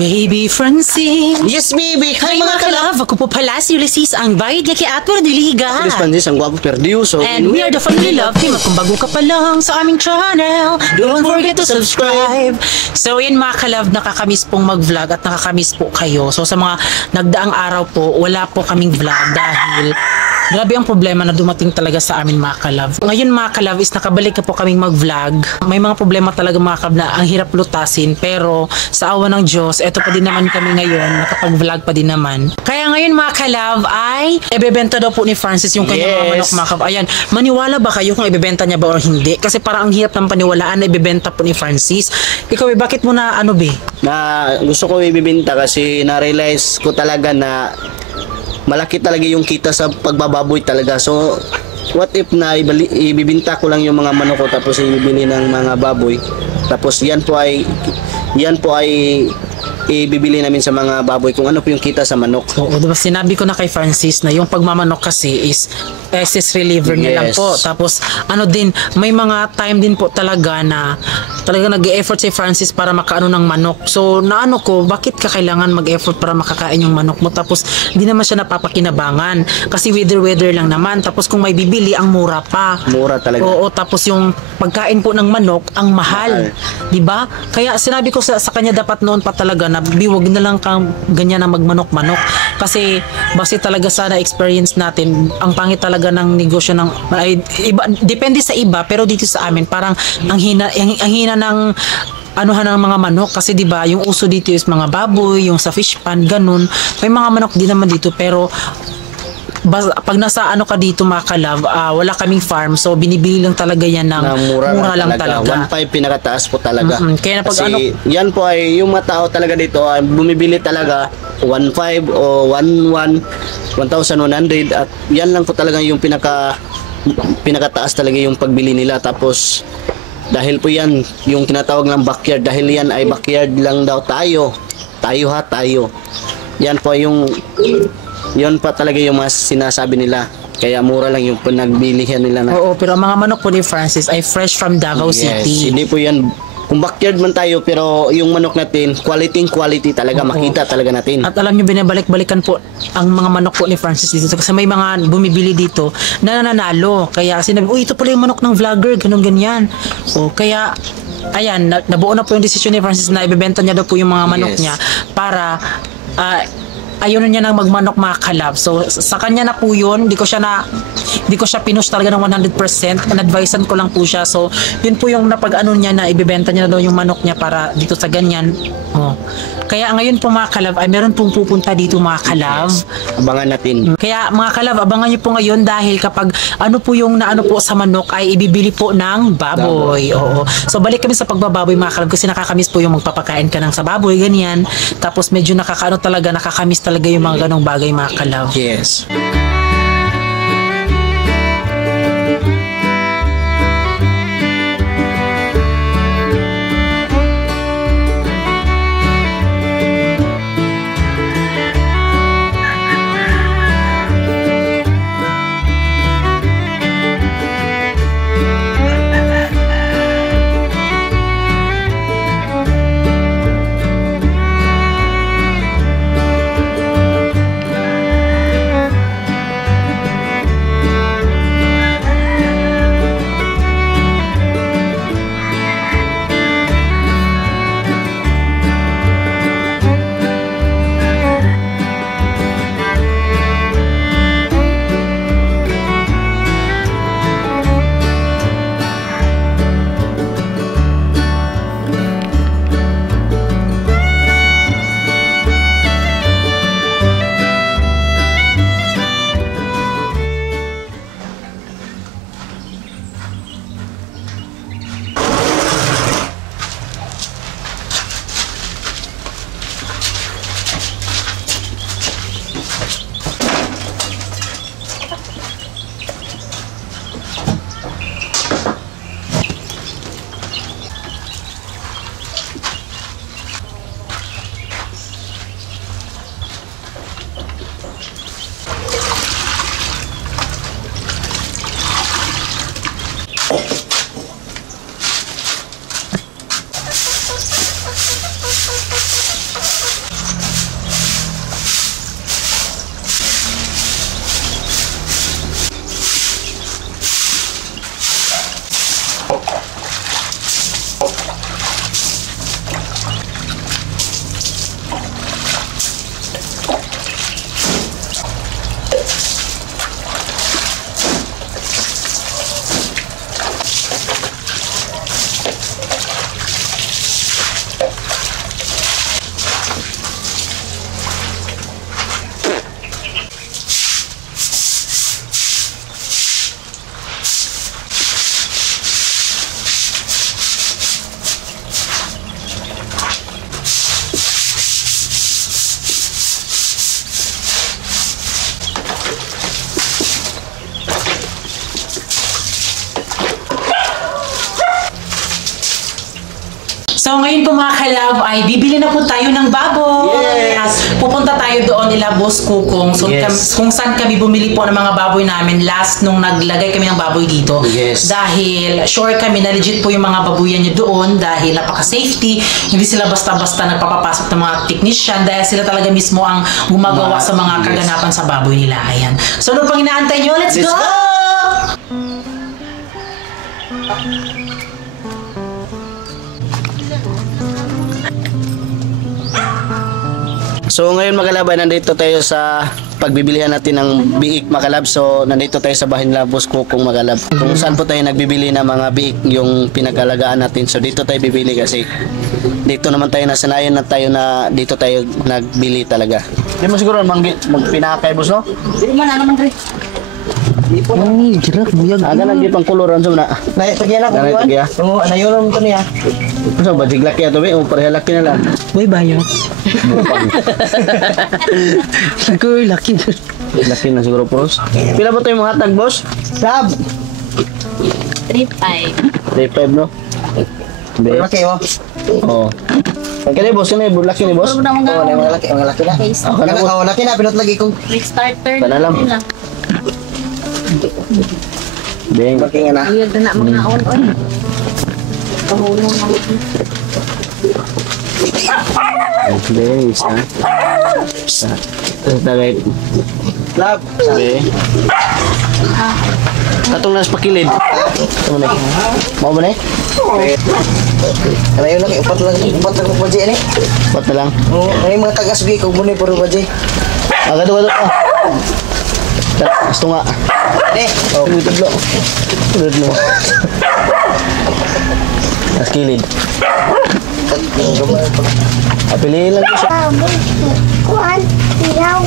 Baby Francine. Yes, baby. Hi mga kalove, ako po pala si Ulysses, ang bayad nga kay Atwar Diliga. Chris Pansis, ang gwapo perdiuso. And we are the Family Love Team. At kung bago ka pa lang sa aming channel, don't forget to subscribe. So yun mga kalove, nakakamiss pong mag-vlog at nakakamiss po kayo. So sa mga nagdaang araw po, wala po kaming vlog dahil grabe ang problema na dumating talaga sa amin mga kalove. Ngayon mga kalove is nakabalik na po kaming mag-vlog. May mga problema talaga mga kalove na ang hirap lutasin, pero sa awa ng Diyos, eto pa din naman kami ngayon, nakapag-vlog pa din naman. Kaya ngayon mga kalove ay ibebenta daw po ni Francis yung kanyang mga manok mga kalove. Ayan, maniwala ba kayo kung ibebenta niya ba o hindi? Kasi parang ang hirap ng paniwalaan na ibebenta po ni Francis. Ikaw bakit mo na ano be? Na gusto ko ibibenta kasi na-realize ko talaga na malaki talaga yung kita sa pagbababoy talaga. So what if na ibibinta ko lang yung mga manok ko tapos ibibili ng mga baboy, tapos yan po ay ibibili namin sa mga baboy kung ano po yung kita sa manok. Oo, diba sinabi ko na kay Francis na yung pagmamanok kasi is stress reliever niya lang po. Tapos ano din, may mga time din po talaga na talaga nag-e-effort si Francis para makaano ng manok. So naano ko, bakit ka kailangan mag-effort para makakain yung manok mo? Tapos hindi naman siya napapakinabangan kasi weather lang naman. Tapos kung may bibili, ang mura pa. Mura talaga. Oo, tapos yung pagkain po ng manok, ang mahal. Diba? Kaya sinabi ko sa kanya dapat noon pa talaga na biwag na lang kang ganyan na magmanok-manok. Kasi base talaga sa na-experience natin, ang pangit talaga ng negosyo ng iba, depende sa iba, pero dito sa amin parang ang hina ng anuhan ng mga manok kasi 'di ba yung uso dito is mga baboy, yung sa fish pan ganun. May mga manok din naman dito pero pag nasa ano ka dito mga kalove, wala kaming farm, so binibili lang talaga yan ng mura lang talaga. 1.5 pinakataas po talaga. Kaya na pag kasi yan po ay yung mga tao talaga dito ay bumibili talaga 1.5 o 1.1 1,100 at yan lang po talaga yung pinakataas talaga yung pagbili nila. Tapos dahil po yan yung tinatawag ng backyard, dahil yan ay backyard lang daw tayo yan po yung yun pa talaga yung mas sinasabi nila. Kaya mura lang yung pinagbilihan nila na. Oo, pero ang mga manok po ni Francis ay fresh from Davao City. Hindi po yan, kung backyard man tayo, pero yung manok natin, quality talaga, makita talaga natin. At alam nyo, binabalik-balikan po ang mga manok po ni Francis dito. Kasi may mga bumibili dito na nananalo. Kaya sinabi, uy, ito pala yung manok ng vlogger, ganun ganyan. O, kaya ayan, nabuo na po yung desisyon ni Francis na ibebenta niya daw po yung mga manok niya para ayaw na niya nang magmanok mga kalab. So sa kanya na po yun, di ko siya pinush talaga ng 100%, in-advisean ko lang po siya. So yun po yung napag-ano niya na ibebenta niya na daw yung manok niya para dito sa ganyan. Kaya ngayon po mga kalab ay meron pong pupunta dito mga kalab. Abangan natin. Kaya mga kalab, abangan niyo po ngayon dahil kapag ano po yung naano po sa manok ay ibibili po ng baboy. Oo. So balik kami sa pagbababoy mga kalab kasi nakakamiss po yung magpapakain ka ng sa baboy ganyan. Tapos medyo nakakamiss talaga yung mga ganong bagay mga kalab. Yes. ay bibili na po tayo ng baboy. Yes! At pupunta tayo doon nila Boss Kukong. So, Yes. kung saan kami bumili po ng mga baboy namin last nung naglagay kami ng baboy dito. Yes. Dahil sure kami na legit po yung mga babuyan nyo doon dahil napaka-safety. Hindi sila basta-basta nagpapapasok ng mga technician dahil sila talaga mismo ang gumagawa sa mga kaganapan sa baboy nila. Ayan. So, ano pang inaantay nyo? Let's go! So ngayon mga kalab, nandito tayo sa pagbibilihan natin ng biik mga kalab. So nandito tayo sa bahay nila Boss Kukong mga kalab. Kung saan po tayo nagbibili ng mga biik yung pinagkalagaan natin. So dito tayo bibili kasi dito naman tayo nasanayan na tayo na dito tayo nagbili talaga. Di mo siguro magpinakay boss no? Di man naman rin. Ay, jirak buyag. Aga lagi pang koloran sa na. Nay tagya na ko. Nanay, tagya. Oo, anayon mo to niya. So bajig laki ato be, o pareha laki na lang. Uy, bayo. Siguro laki. Laki na siguro pros. Pila ba tayo mga hatag boss? Sab. 3-5. 3.5 no? Be. Laki oh. Oo. Ang kaya boss, ano yung laki ni boss? Huwag na mga Oo, mga laki na. case. Ako na boss. Oh, laki na pinot lagi kong Restarter. Panalam. Beng. laki nga na. Ayun na mga on-on. Kahulong na. Beng, isa. Isa. Tagay. Lab. Be. Katong nas pakilid. Ito mo na. Mau ba na? Anayon laki upat lang ko budget ni. Ba't na lang? Oo, ay mga taga-sugi ko muna puro budget. Agad. Gusto nga. Ni. Oh, tudlo. Tudlo. Nakilid. Piliin lang siya. Kuan, ilaw.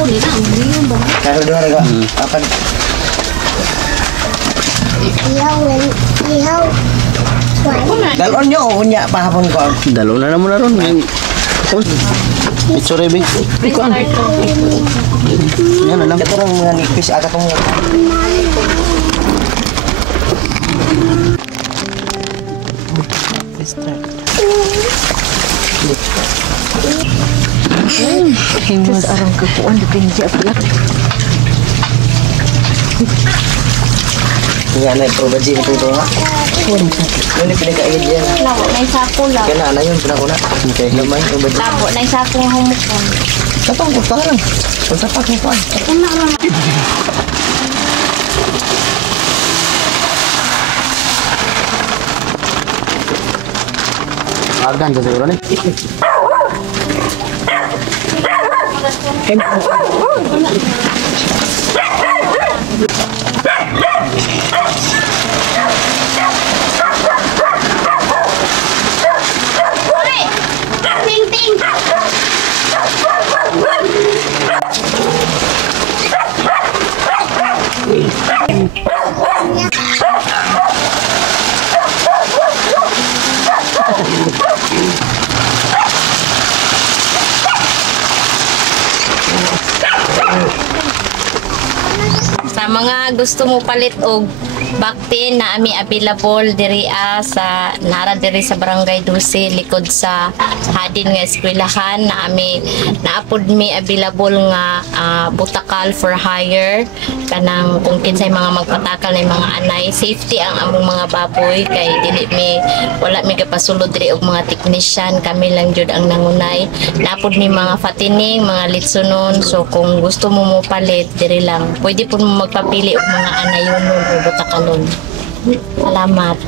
Huli na. Huli yung ba? Kaya doon naga. Apan. Ilaw, ilaw. Kuan. Dalon nyo o unya pahapon ko. Dalo na naman na ron. Picture big. Restarter. Yan na lang. Ito ng mga nipis ata kong Terus arang kekuan di pinjak pula. Nga na pro budget ito nga. Ini pinakain dia. Labo na isapo lang. Kaya na yun pinakuna. Okay, lamay pro budget. Labo na isapo ng humukon. Kapag ko pa lang. Kung sa pak mo pa. Agan sa siguro ni. Ting, ting. Sa mga gusto mo palit og baktin na ami available diri sa nara diri sa Barangay 12 likod sa Hadin nga eskwelahan na ami naapod mi available nga butakal for hire kanang kung kinsay mga magpatakal ng mga anay safety ang among mga baboy kay dili mi wala mi kapasulod diri og mga technician kami lang jud ang nangunay naapod mi mga fatining mga litsunon so kung gusto mo mo palit diri lang pwede po mo magpapili og mga anayonon o butakalon. Salamat.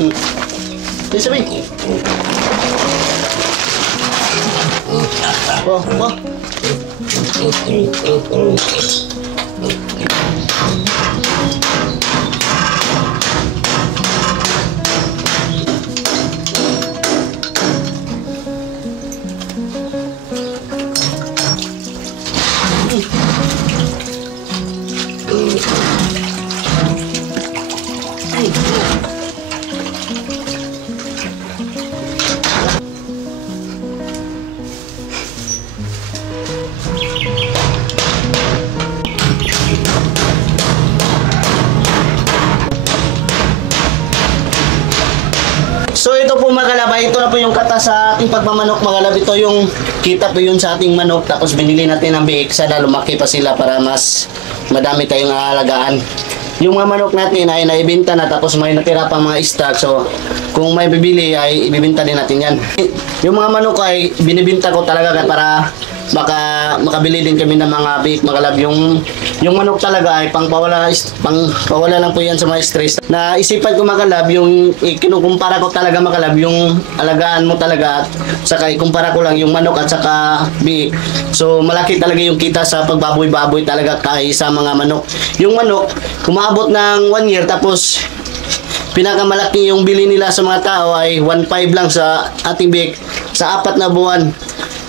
Di sabi. Oh, oh. So ito po mga kalab, ito na po yung kata sa ating pagmamanok mga kalab. Ito yung kita po yun sa ating manok. Tapos binili natin ng biik. Sana lumaki pa sila para mas madami tayong aalagaan. Yung mga manok natin ay naibenta na, tapos may natira pang mga stock. So kung may bibili ay ibibenta din natin yan. Yung mga manok ay binibenta ko talaga para makabili din kami ng mga biik mga kalab. Yung manok talaga ay pangpawala lang po yan sa mga stress. Naisipan ko mga kalab, yung kinukumpara ko talaga mga kalab, yung alagaan mo talaga at saka ikumpara ko lang yung manok at saka biik. So malaki talaga yung kita sa pagbaboy-baboy talaga kaysa mga manok. Yung manok, kumabot ng 1 year, tapos pinakamalaki yung bili nila sa mga tao ay 1.5 lang sa ating biik. Sa 4 na buwan,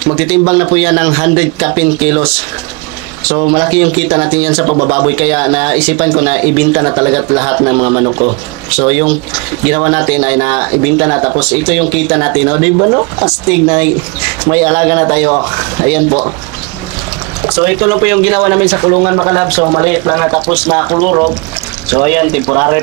magtitimbang na po yan ng 100 kapin kilos. So malaki yung kita natin yan sa pagbababoy, kaya naisipan ko na ibinta na talaga lahat ng mga manok ko. So yung ginawa natin ay naibinta na, tapos ito yung kita natin. O diba no? Astig na may alaga na tayo. Ayan po. So ito lang po yung ginawa namin sa kulungan mga kalab. So maliit lang na, tapos na kulurog. So ayan, temporary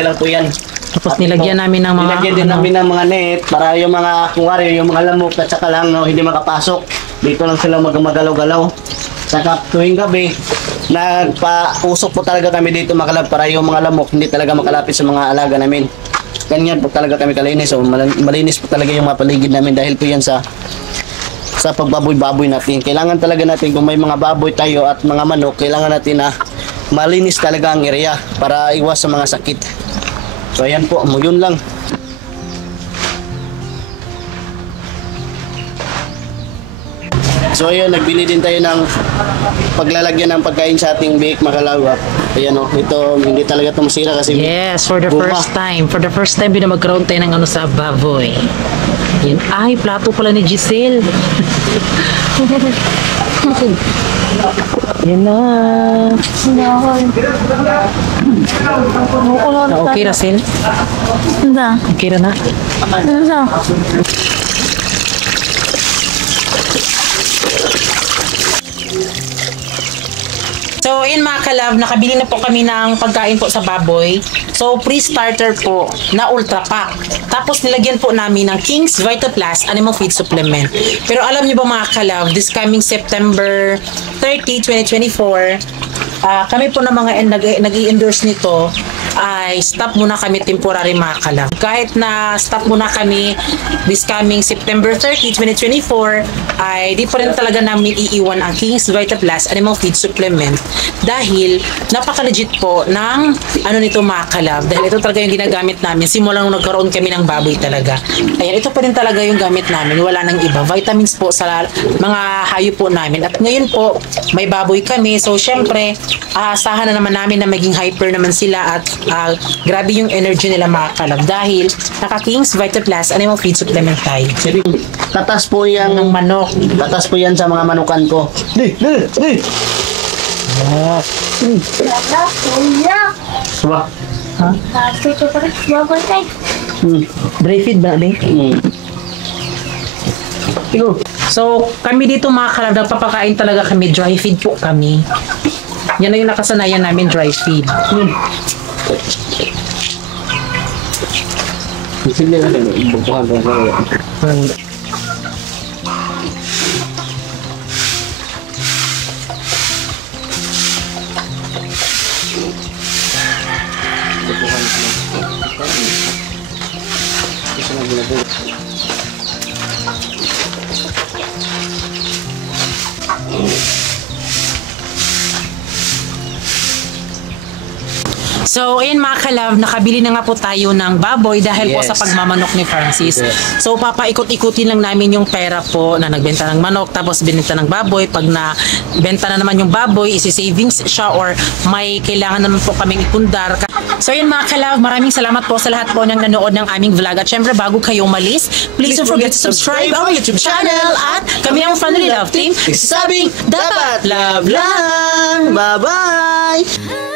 lang po yan. Tapos nilagyan namin ng mga nilagyan din namin ng mga net para yung mga kunwari, yung mga lamok at saka lang no, hindi makapasok. Dito lang sila magalaw-galaw. Saka tuwing gabi, nagpausok po talaga kami dito mga kalab para yung mga lamok hindi talaga makalapit sa mga alaga namin. Ganyan po talaga kami kalinis. So malinis po talaga yung mga paligid namin dahil po yan sa pagbaboy-baboy natin. Kailangan talaga natin, kung may mga baboy tayo at mga manok, kailangan natin na malinis talaga ang area para iwas sa mga sakit. So ayan po, yun lang. So ayun, nagbili din tayo ng paglalagyan ng pagkain sa ating biik mga kalab. Ayan o, ito hindi talaga ito masira kasi yes, for the guma. first time binamag-ground tayo ng ano sa baboy. Yan, ay, plato pala ni Giselle. Yan na. Okay, Russell? Okay na na. So, ayun mga kalab, nakabili na po kami ng pagkain po sa baboy. So, pre-starter po na Ultra Pack. Tapos, nilagyan po namin ng King's Vita Plus Animal Feed Supplement. Pero alam niyo ba mga kalab, this coming September 30, 2024, kami po na mga nag-i-endorse nito ay stop muna kami temporary mga kalab. Kahit na stop muna kami this coming September 30, 2024, ay di pa rin talaga namin iiwan ang King's Vita Plus Animal Feed Supplement dahil napaka-legit po ng ano nito mga kalab. Dahil ito talaga yung ginagamit namin simula nung nagkaroon kami ng baboy talaga. Ayan, ito pa rin talaga yung gamit namin. Wala nang iba. Vitamins po sa mga hayop po namin. At ngayon po, may baboy kami. So, syempre, asahan na naman namin na maging hyper naman sila at grabe yung energy nila mga kalab dahil naka-King's Vita Plus Animal Feed Supplement tayo. Tatas po yan Ng manok. Tatas po yan sa mga manukan ko. Suba. Ha? Dry feed ba, Abe? So, kami dito mga kalab, nagpapakain talaga kami. Dry feed po kami. Yan na yung nakasanayan namin, dry feed. Sige na lang, bubuhan ko na. So, ayun mga ka-love, nakabili na nga po tayo ng baboy dahil po Yes. sa pagmamanok ni Francis. Yes. So, papaikot-ikutin lang namin yung pera po na nagbenta ng manok tapos binenta ng baboy. Pag na-benta na naman yung baboy, isi-savings siya or may kailangan naman po kaming ipundar. So, ayun mga ka-love, maraming salamat po sa lahat po ng nanood ng aming vlog. At syempre, bago kayo umalis, please don't forget to subscribe our YouTube channel at kami ang Family Love Team. Sabing dapat love lang. Bye-bye!